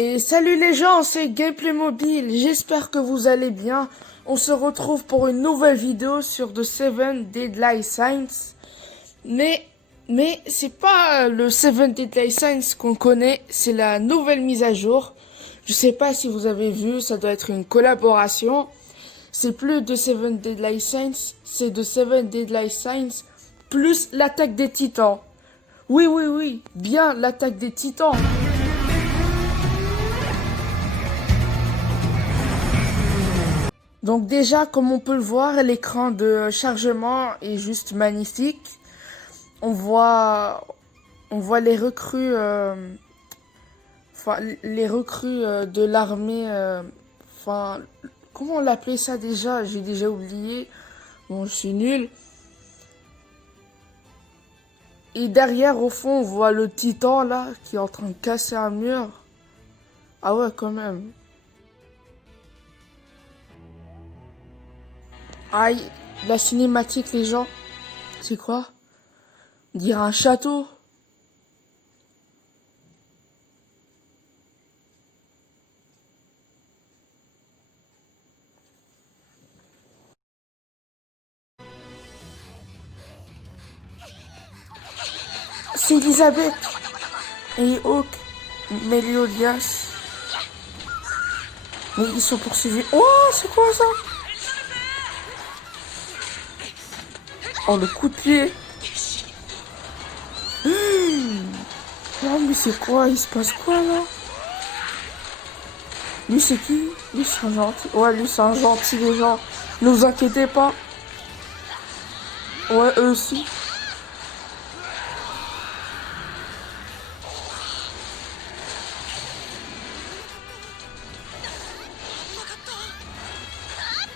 Et salut les gens, c'est Gameplay Mobile, j'espère que vous allez bien. On se retrouve pour une nouvelle vidéo sur The Seven Deadly Signs. Mais c'est pas le Seven Deadly Signs qu'on connaît, c'est la nouvelle mise à jour. Je sais pas si vous avez vu, ça doit être une collaboration. C'est plus The Seven Deadly Signs, c'est The Seven Deadly Signs plus l'attaque des titans. Oui, bien l'attaque des titans. Donc déjà, comme on peut le voir, l'écran de chargement est juste magnifique. On voit, on voit les recrues, de l'armée. Enfin, comment on l'appelait ça déjà? J'ai déjà oublié. Bon, je suis nul. Et derrière, au fond, on voit le titan là qui est en train de casser un mur. Ah ouais, quand même. Aïe, la cinématique, les gens. C'est quoi? On dirait un château. C'est Elisabeth et Hawk, Méliodias. Mais ils sont poursuivis. Oh, c'est quoi ça? Oh, le coup de pied. Oh, mais c'est quoi? Il se passe quoi là? Lui, c'est qui? Lui, c'est un gentil. Ouais, lui, c'est un gentil, les gens. Ne vous inquiétez pas. Ouais, eux aussi.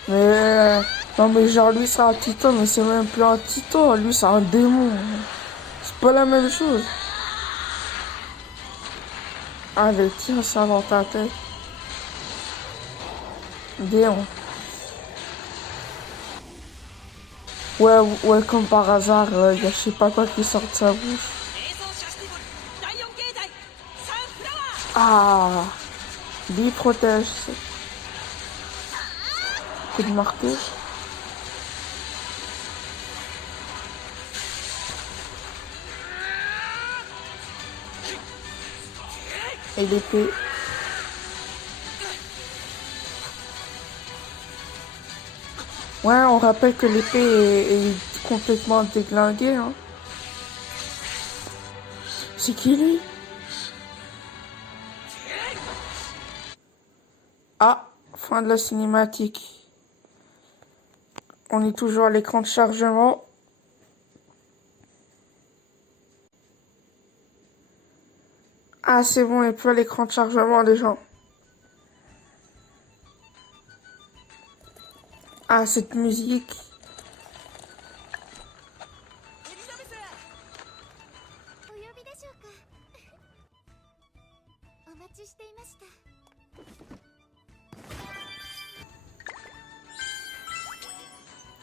Mais non, mais genre lui c'est un titan, mais c'est même plus un titan, lui c'est un démon. C'est pas la même chose. Allez, tiens ça dans ta tête. Démon. Ouais, comme par hasard, y a je sais pas quoi qui sort de sa bouche. Ah, lui protège. Coup de marteau. Et l'épée. Ouais, on rappelle que l'épée est complètement déglinguée, hein. C'est qui lui? Ah, fin de la cinématique. On est toujours à l'écran de chargement. Ah, c'est bon, il n'y a plus à l'écran de chargement, les gens. Ah, cette musique.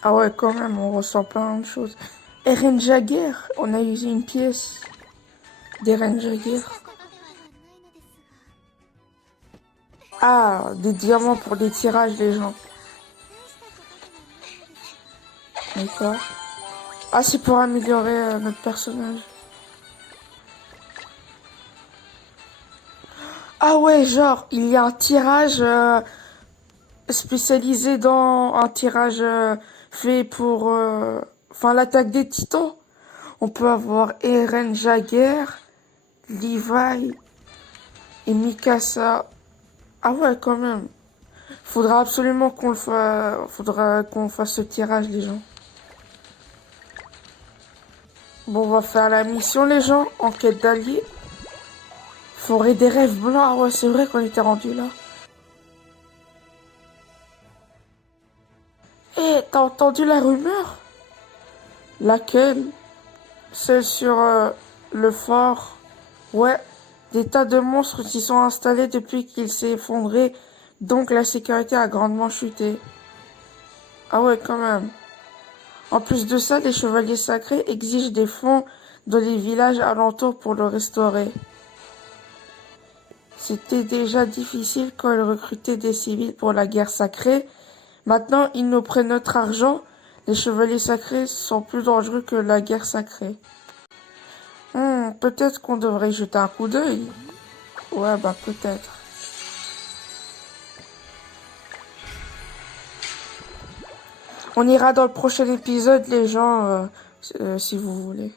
Ah ouais, quand même, on ressent plein de choses. Eren Jaeger, on a usé une pièce d'Eren Jaeger. Ah, des diamants pour des tirages, les gens. D'accord. Ah, c'est pour améliorer notre personnage. Ah ouais, genre, il y a un tirage spécialisé dans un tirage fait pour enfin l'attaque des titans. On peut avoir Eren Jaeger, Levi et Mikasa. Ah ouais, quand même. Faudra absolument qu'on le fasse. Faudra qu'on fasse ce tirage, les gens. Bon, on va faire la mission, les gens. Enquête d'alliés. Forêt des rêves blancs. Ah ouais, c'est vrai qu'on était rendu là. Eh, t'as entendu la rumeur? Laquelle? Celle sur le fort. Ouais, des tas de monstres s'y sont installés depuis qu'il s'est effondré, donc la sécurité a grandement chuté. Ah ouais, quand même. En plus de ça, les chevaliers sacrés exigent des fonds dans les villages alentours pour le restaurer. C'était déjà difficile quand ils recrutaient des civils pour la guerre sacrée. Maintenant, ils nous prennent notre argent. Les chevaliers sacrés sont plus dangereux que la guerre sacrée. Peut-être qu'on devrait y jeter un coup d'œil. Ouais, bah peut-être. On ira dans le prochain épisode, les gens, si vous voulez.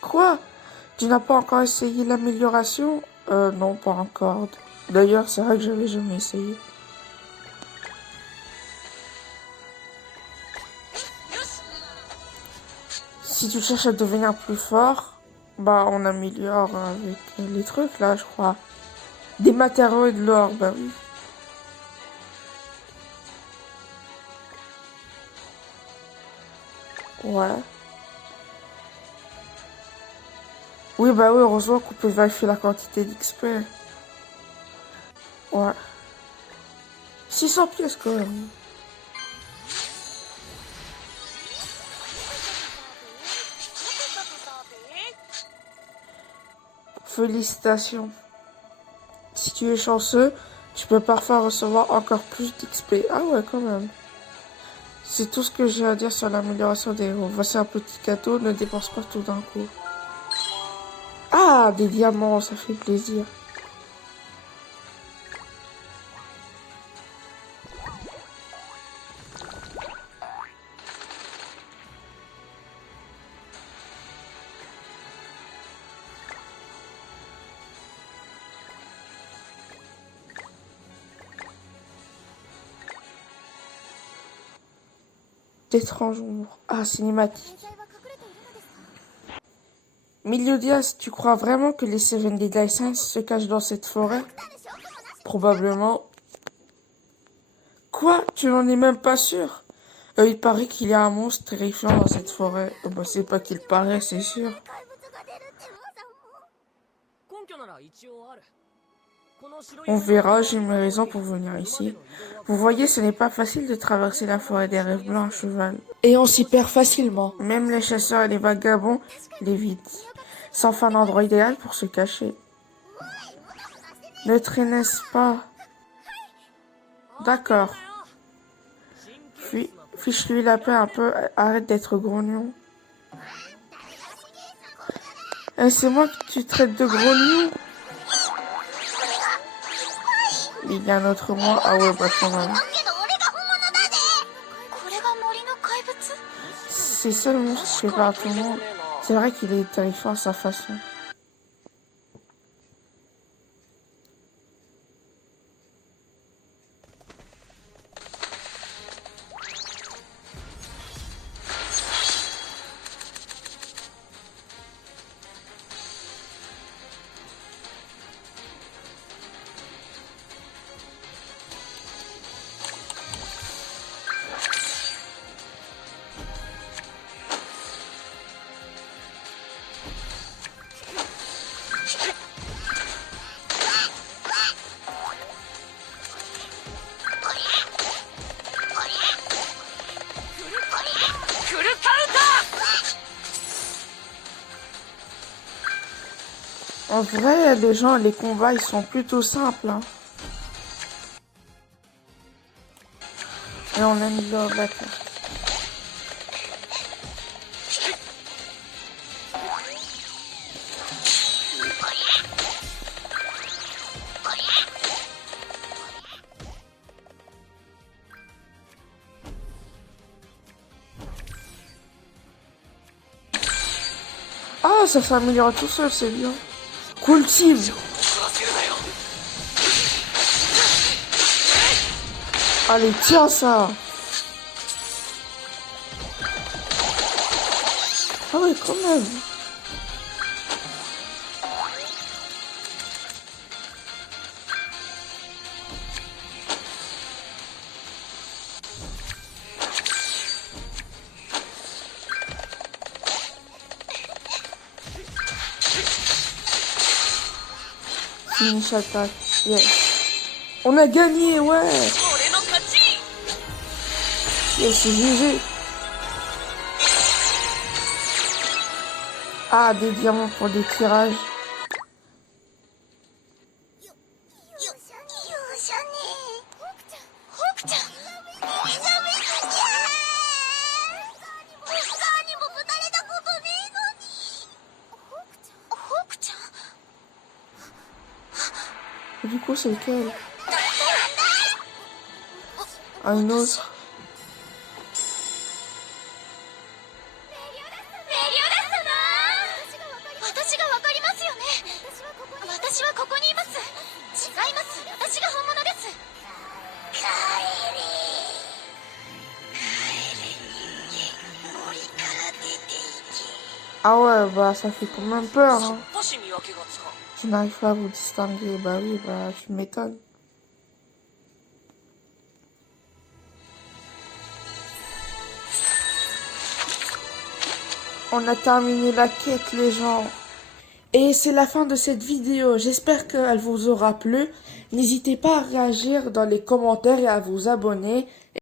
Quoi? Tu n'as pas encore essayé l'amélioration? Non, pas encore. D'ailleurs, c'est vrai que j'avais jamais essayé. Si tu cherches à devenir plus fort, bah on améliore avec les trucs là, je crois. Des matériaux et de l'or, bah oui. Ouais. Oui, bah oui, heureusement qu'on peut vérifier la quantité d'XP. Ouais. 600 pièces quand même. Félicitations. Si tu es chanceux, tu peux parfois recevoir encore plus d'XP. Ah ouais, quand même. C'est tout ce que j'ai à dire sur l'amélioration des héros. Voici un petit cadeau, ne dépense pas tout d'un coup. Ah, des diamants, ça fait plaisir. D'étranges ombres. Ah, cinématique. Miliodias, tu crois vraiment que les Seven Deadly Sins se cachent dans cette forêt? Probablement. Quoi? Tu n'en es même pas sûr? Il paraît qu'il y a un monstre terrifiant dans cette forêt. Bah, c'est pas qu'il paraît, c'est sûr. On verra, j'ai mes raisons pour venir ici. Vous voyez, ce n'est pas facile de traverser la forêt des rêves blancs à cheval. Et on s'y perd facilement. Même les chasseurs et les vagabonds l'évitent. C'est enfin l'endroit idéal pour se cacher. Ne traînez-ce pas. D'accord. Fiche-lui la paix un peu, arrête d'être grognon. C'est moi que tu traites de grognon? Il y a un autre moi. Ah ouais, bah quand même. C'est ça le monstre qui fait par tout le monde. C'est vrai qu'il est terrifiant à sa façon. En vrai, les gens, les combats, ils sont plutôt simples. Hein. Et on améliore la carte. Ah, ça s'améliore tout seul, c'est bien. Cool team. Allez, tiens ça. Ah ouais, quand même. Finish attack. Yes. On a gagné, ouais. Yes, c'est GG. Ah, des diamants pour des tirages. ちゃん、みずみずにゃー。お母にもぶたれたことねえのに。ホークちゃん。 Du coup, c'est lequel? Un autre. 私がわかりますよね。私はここにいます。違います。私が本物です。帰れ。人間、森から出ていけ。Ah ouais, bah ça fait quand même peur, hein. 少し見分けがつかん。 Je n'arrive pas à vous distinguer. Bah oui, bah tu m'étonnes. On a terminé la quête, les gens. Et c'est la fin de cette vidéo. J'espère qu'elle vous aura plu. N'hésitez pas à réagir dans les commentaires et à vous abonner.